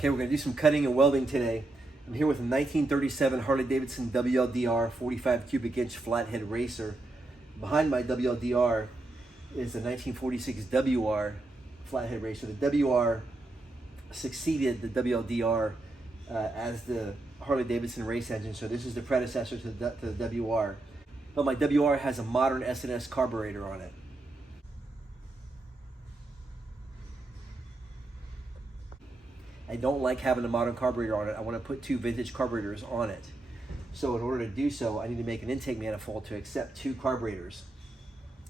Okay, we're going to do some cutting and welding today. I'm here with a 1937 Harley Davidson WLDR 45 cubic inch flathead racer. Behind my WLDR is a 1946 WR flathead racer. The WR succeeded the WLDR as the Harley Davidson race engine, so this is the predecessor to the WR. But my WR has a modern S&S carburetor on it. I don't like having a modern carburetor on it. I want to put two vintage carburetors on it. So in order to do so, I need to make an intake manifold to accept two carburetors.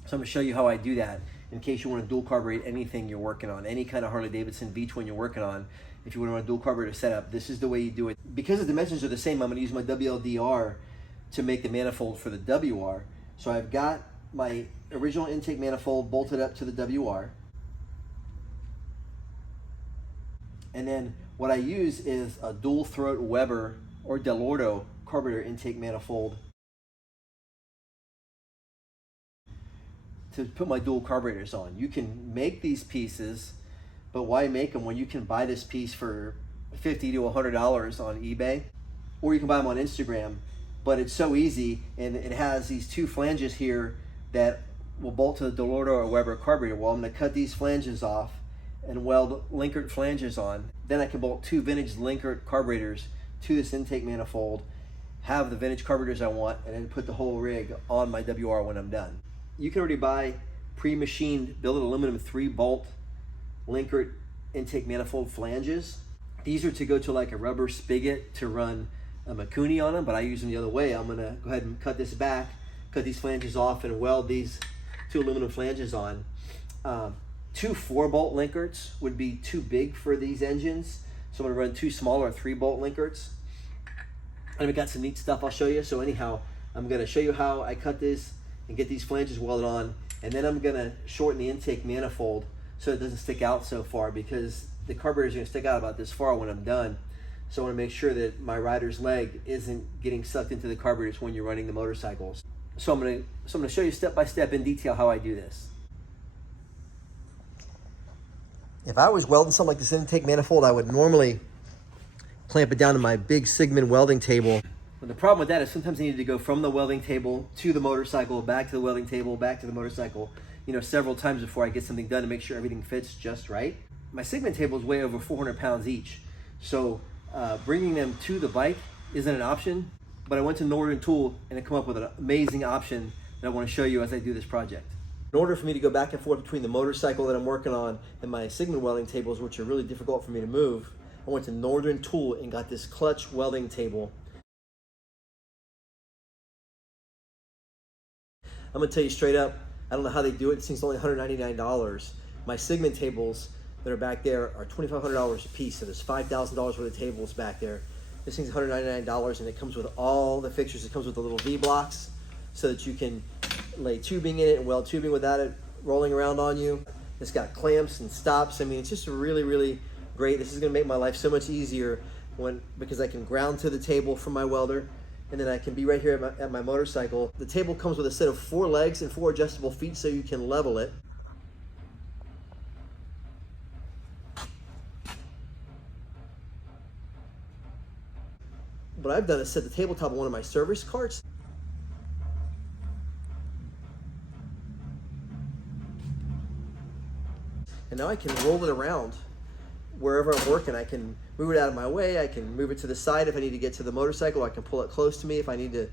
So I'm going to show you how I do that in case you want to dual carburate anything you're working on, any kind of Harley Davidson V-twin you're working on. If you want to run a dual carburetor setup, this is the way you do it. Because the dimensions are the same, I'm going to use my WLDR to make the manifold for the WR. So I've got my original intake manifold bolted up to the WR. And then what I use is a dual throat Weber or Delorto carburetor intake manifold to put my dual carburetors on. You can make these pieces, but why make them when you can buy this piece for $50 to $100 on eBay, or you can buy them on Instagram. But it's so easy, and it has these two flanges here that will bolt to the Delorto or Weber carburetor. Well, I'm going to cut these flanges off and weld Linkert flanges on. Then I can bolt two vintage Linkert carburetors to this intake manifold, have the vintage carburetors I want, and then put the whole rig on my WR when I'm done. You can already buy pre-machined billet aluminum 3-bolt Linkert intake manifold flanges. These are to go to like a rubber spigot to run a Makuni on them, but I use them the other way. I'm gonna go ahead and cut this back, cut these flanges off, and weld these two aluminum flanges on. Two 4-bolt Linkerts would be too big for these engines, so I'm gonna run two smaller 3-bolt Linkerts. And we got some neat stuff I'll show you. So anyhow, I'm gonna show you how I cut this and get these flanges welded on, and then I'm gonna shorten the intake manifold so it doesn't stick out so far, because the carburetors are gonna stick out about this far when I'm done. So I wanna make sure that my rider's leg isn't getting sucked into the carburetors when you're running the motorcycles. So I'm gonna show you step by step in detail how I do this. If I was welding something like this intake manifold, I would normally clamp it down to my big Sigmund welding table. But the problem with that is sometimes I need to go from the welding table to the motorcycle, back to the welding table, back to the motorcycle, several times before I get something done to make sure everything fits just right. My Sigmund tables weigh over 400 pounds each. So bringing them to the bike isn't an option, but I went to Northern Tool and I come up with an amazing option that I want to show you as I do this project. In order for me to go back and forth between the motorcycle that I'm working on and my Sigmund welding tables, which are really difficult for me to move, I went to Northern Tool and got this clutch welding table. I'm gonna tell you straight up, I don't know how they do it. This thing's only $199. My Sigmund tables that are back there are $2,500 a piece, so there's $5,000 worth of tables back there. This thing's $199, and it comes with all the fixtures. It comes with the little V-blocks so that you can lay tubing in it and weld tubing without it rolling around on you. It's got clamps and stops. I mean, it's just really, really great. This is gonna make my life so much easier because I can ground to the table from my welder, and then I can be right here at my motorcycle. The table comes with a set of 4 legs and 4 adjustable feet so you can level it. What I've done is set the tabletop on one of my service carts. And now I can roll it around wherever I'm working. I can move it out of my way. I can move it to the side if I need to get to the motorcycle. I can pull it close to me if I need to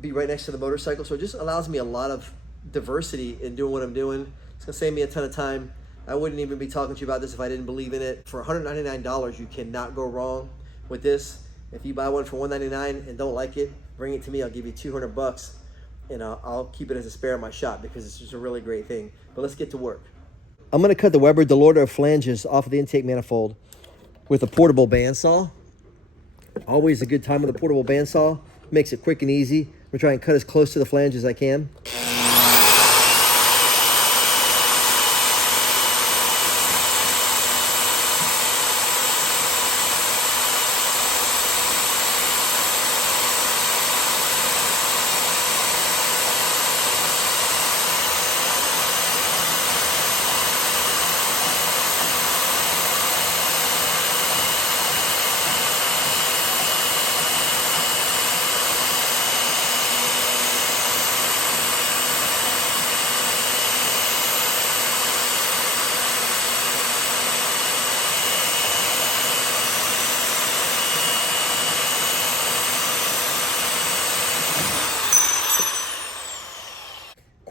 be right next to the motorcycle. So it just allows me a lot of diversity in doing what I'm doing. It's gonna save me a ton of time. I wouldn't even be talking to you about this if I didn't believe in it. For $199, you cannot go wrong with this. If you buy one for $199 and don't like it, bring it to me. I'll give you 200 bucks, and I'll keep it as a spare in my shop because it's just a really great thing. But let's get to work. I'm going to cut the Weber Delorto flanges off of the intake manifold with a portable bandsaw. Always a good time with a portable bandsaw. Makes it quick and easy. I'm going to try and cut as close to the flange as I can.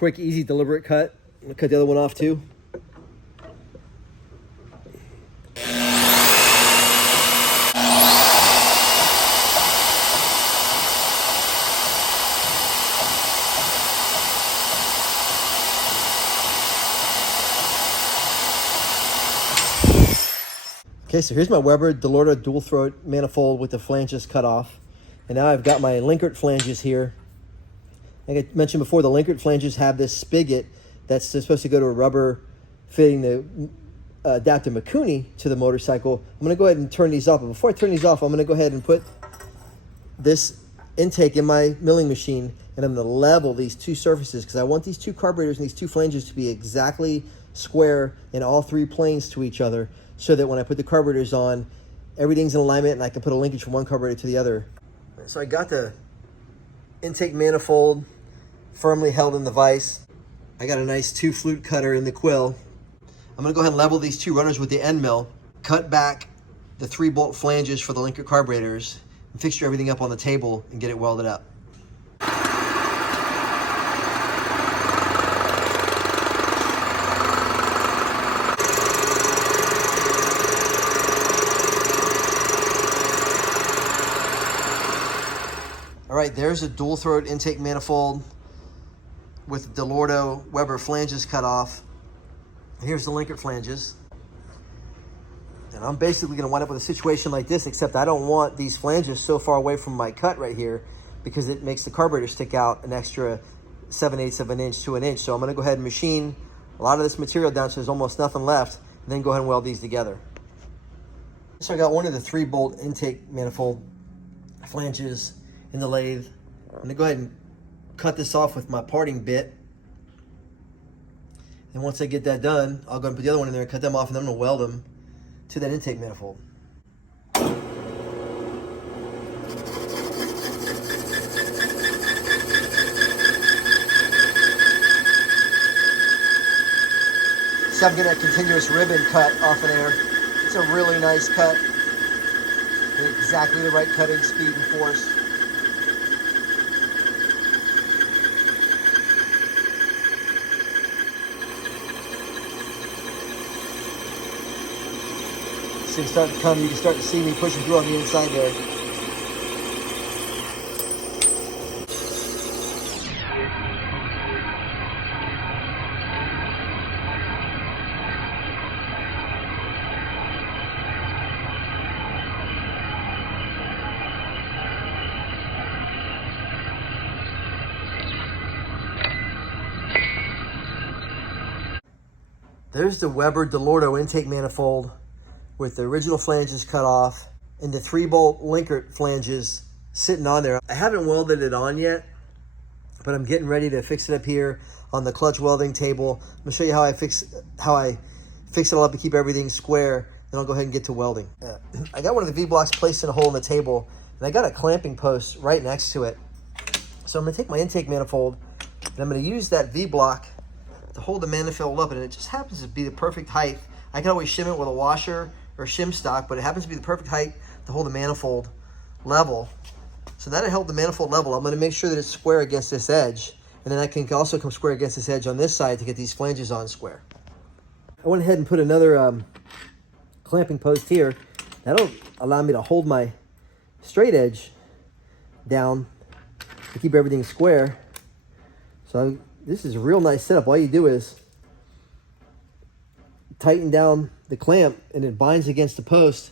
quick, easy, deliberate cut. I'm gonna cut the other one off too. Okay, so here's my Weber Delorto dual throat manifold with the flanges cut off. And now I've got my Linkert flanges here. Like I mentioned before, the Linkert flanges have this spigot that's supposed to go to a rubber fitting the adaptive Mikuni to the motorcycle. I'm gonna go ahead and turn these off. But before I turn these off, I'm gonna go ahead and put this intake in my milling machine, and I'm gonna level these two surfaces because I want these two carburetors and these two flanges to be exactly square in all three planes to each other, so that when I put the carburetors on, everything's in alignment and I can put a linkage from one carburetor to the other. So I got the intake manifold firmly held in the vise. I got a nice 2-flute cutter in the quill. I'm gonna go ahead and level these two runners with the end mill, cut back the 3-bolt flanges for the Linkert carburetors, and fixture everything up on the table and get it welded up. All right, there's a dual throat intake manifold with Delorto Weber flanges cut off. And here's the Linkert flanges. And I'm basically gonna wind up with a situation like this, except I don't want these flanges so far away from my cut right here because it makes the carburetor stick out an extra 7/8 of an inch to an inch. So I'm gonna go ahead and machine a lot of this material down so there's almost nothing left, and then go ahead and weld these together. So I got one of the 3-bolt intake manifold flanges in the lathe. I'm gonna go ahead and cut this off with my parting bit. And once I get that done, I'll go and put the other one in there and cut them off, and then I'm gonna weld them to that intake manifold. So I'm getting that continuous ribbon cut off of there. It's a really nice cut. Exactly the right cutting speed and force. As things start to come, you can start to see me pushing through on the inside there. There's the Weber Delorto intake manifold with the original flanges cut off and the 3-bolt Linkert flanges sitting on there. I haven't welded it on yet, but I'm getting ready to fix it up here on the clutch welding table. I'm gonna show you how I fix it all up to keep everything square. Then I'll go ahead and get to welding. I got one of the V-blocks placed in a hole in the table, and I got a clamping post right next to it. So I'm gonna take my intake manifold, and I'm gonna use that V-block to hold the manifold up, and it just happens to be the perfect height. I can always shim it with a washer or shim stock, but it happens to be the perfect height to hold the manifold level. So that'll help the manifold level. I'm gonna make sure that it's square against this edge, and then I can also come square against this edge on this side to get these flanges on square. I went ahead and put another clamping post here. That'll allow me to hold my straight edge down to keep everything square. So this is a real nice setup. All you do is tighten down the clamp and it binds against the post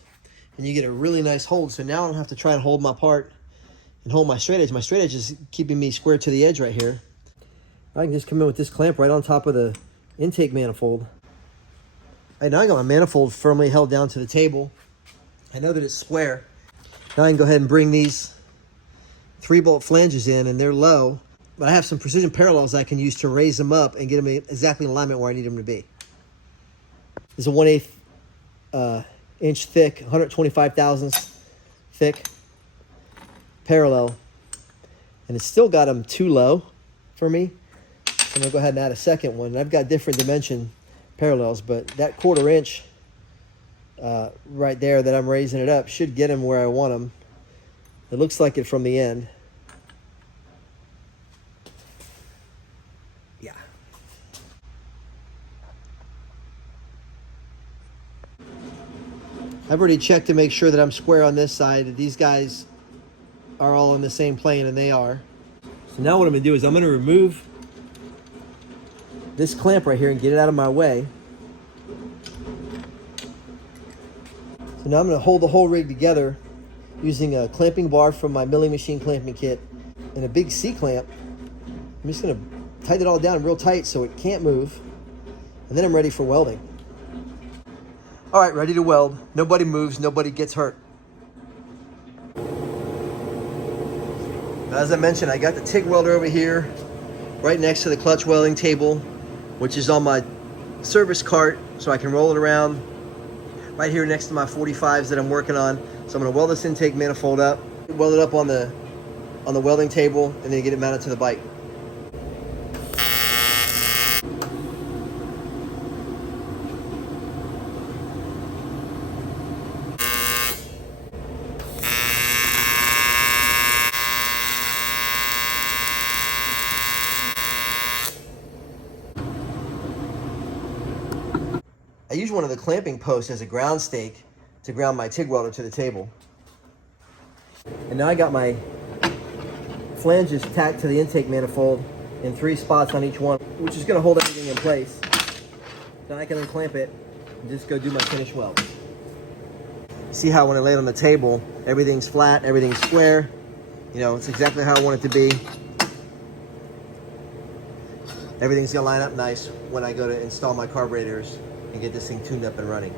and you get a really nice hold. So now I don't have to try and hold my part and hold my straight edge. My straight edge is keeping me square to the edge right here. I can just come in with this clamp right on top of the intake manifold. Right, now I got my manifold firmly held down to the table. I know that it's square. Now I can go ahead and bring these 3-bolt flanges in, and they're low, but I have some precision parallels I can use to raise them up and get them exactly in alignment where I need them to be. This is a 1/8 inch thick, 125 thousandths thick parallel, and it's still got them too low for me. So I'm gonna go ahead and add a second one. I've got different dimension parallels, but that 1/4 inch right there that I'm raising it up should get them where I want them. It looks like it from the end. Yeah. I've already checked to make sure that I'm square on this side. These guys are all on the same plane, and they are. So now what I'm gonna do is I'm gonna remove this clamp right here and get it out of my way. So now I'm gonna hold the whole rig together using a clamping bar from my milling machine clamping kit and a big C-clamp. I'm just gonna tighten it all down real tight so it can't move. And then I'm ready for welding. All right, ready to weld. Nobody moves, nobody gets hurt. As I mentioned, I got the TIG welder over here, right next to the clutch welding table, which is on my service cart, so I can roll it around. Right here next to my 45s that I'm working on. So I'm gonna weld this intake manifold up, weld it up on the welding table, and then get it mounted to the bike. I use one of the clamping posts as a ground stake to ground my TIG welder to the table. And now I got my flanges tacked to the intake manifold in 3 spots on each one, which is gonna hold everything in place. Then I can unclamp it and just go do my finish weld. See how when I lay it on the table, everything's flat, everything's square. You know, it's exactly how I want it to be. Everything's gonna line up nice when I go to install my carburetors and get this thing tuned up and running.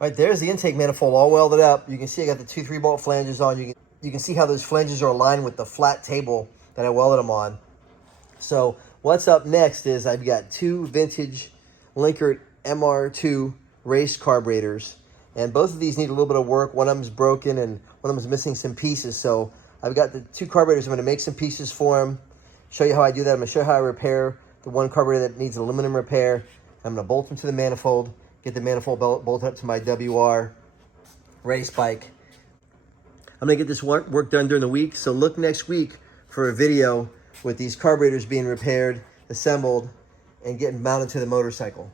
All right, there's the intake manifold all welded up. You can see I got the 2 3-bolt flanges on. You can see how those flanges are aligned with the flat table that I welded them on. So what's up next is I've got 2 vintage Linkert MR2 race carburetors. And both of these need a little bit of work. One of them is broken and one of them is missing some pieces. So I've got the 2 carburetors. I'm gonna make some pieces for them. Show you how I do that. I'm gonna show you how I repair the one carburetor that needs aluminum repair. I'm gonna bolt them to the manifold. Get the manifold bolted up to my WR race bike. I'm gonna get this work done during the week, so look next week for a video with these carburetors being repaired, assembled, and getting mounted to the motorcycle.